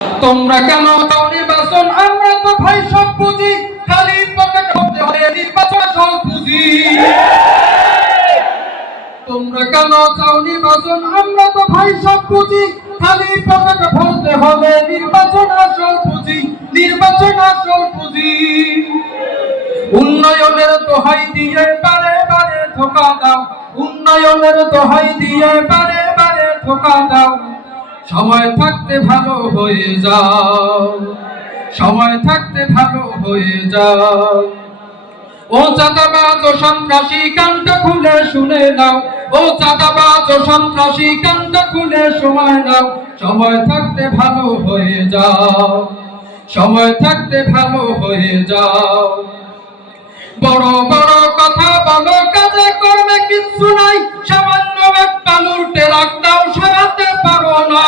তোমরা কেন চাও নির্বাচন? আমরা তো ভাই সব বুঝি, খালি পকেট হতে হয় নির্বাচন আসল পুঁজি। তোমরা কেন চাও নির্বাচন? আমরা তো ভাই সব বুঝি, খালি পকেট ভরতে হবে নির্বাচন আসল পুঁজি, নির্বাচন আসল পুঁজি। উন্নয়নের দোহাই দিয়ে বারে বারে ধোঁকা দাও, উন্নয়নের দোহাই দিয়ে বারে বারে ধোঁকা দাও। সময় থাকতে ভালো হয়ে যাও, সময় থাকতে ভালো হয়ে যাও। ও চাঁদাবাজ ও সন্ত্রাসী কানটা খুলে শুনে নাও, ও চাঁদাবাজ ও সন্ত্রাসী কানটা খুলে সময় নাও। সময় থাকতে ভালো হয়ে যাও, সময় থাকতে ভালো হয়ে যাও। বড় বড় কথা বলো, কাজে কর্মে কিচ্ছু নাই, সামান্য একটা লুটে রাখতাও সরাতে পারো না।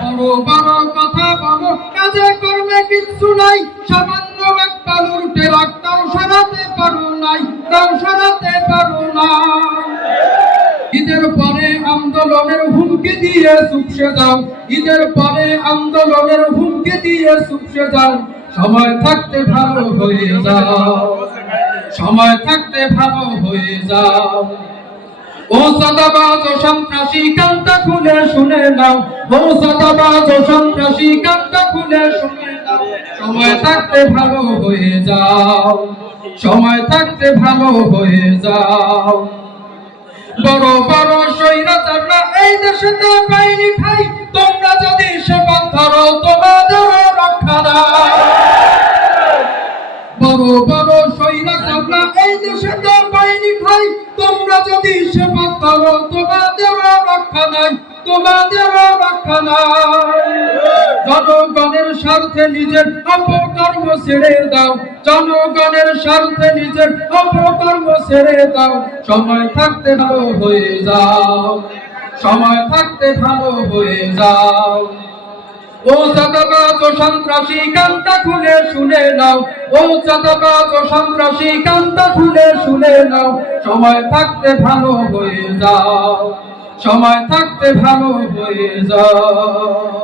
বড় বড় কথা বলো, কাজে কর্মে কিচ্ছু নাই, সামান্য একটা লুটে রাখতাও সরাতে পারো নাই, তাও সরাতে পারো না। ঈদের পরে আন্দোলনের হুমকি দিয়ে চুপসে যাও, ঈদের পরে আন্দোলনের হুমকি দিয়ে চুপসে যাও। সময় থাকতে ভালো হয়ে যাও, সময় থাকতে ভালো হয়ে যাও। ও চাঁদাবাজ ও সন্ত্রাসী কানটা খুলে শুনে নাও, ও চাঁদাবাজ ও সন্ত্রাসী কানটা খুলে শুনে নাও। সময় থাকতে ভালো হয়ে যাও, সময় থাকতে ভালো হয়ে যাও। বড় বড় স্বৈরাচাররা এই দেশেতে পায়নি ঠাই, তোমরা যদি সেবা ধরো তোমাদের রক্ষা নাই। বড় বড় স্বৈরাচাররা এই দেশেতে পায়নি ঠাই, তোমরা যদি সেবা ধরো তোমাদের রক্ষা নাই, তোমাদের রক্ষা নাই। জনগণের স্বার্থে নিজের অপকর্ম ছেড়ে দাও, জনগণের স্বার্থে নিজের অপকর্ম ছেড়ে দাও। সময় থাকতে ভালো হয়ে যাও, সময় থাকতে ভালো হয়ে যাও। ও চাঁদাবাজ ও সন্ত্রাসী কানটা খুলে শুনে নাও, ও চাঁদাবাজ ও সন্ত্রাসী কানটা খুলে শুনে নাও। সময় থাকতে ভালো হয়ে যাও, সময় থাকতে ভালো হয়ে যাও।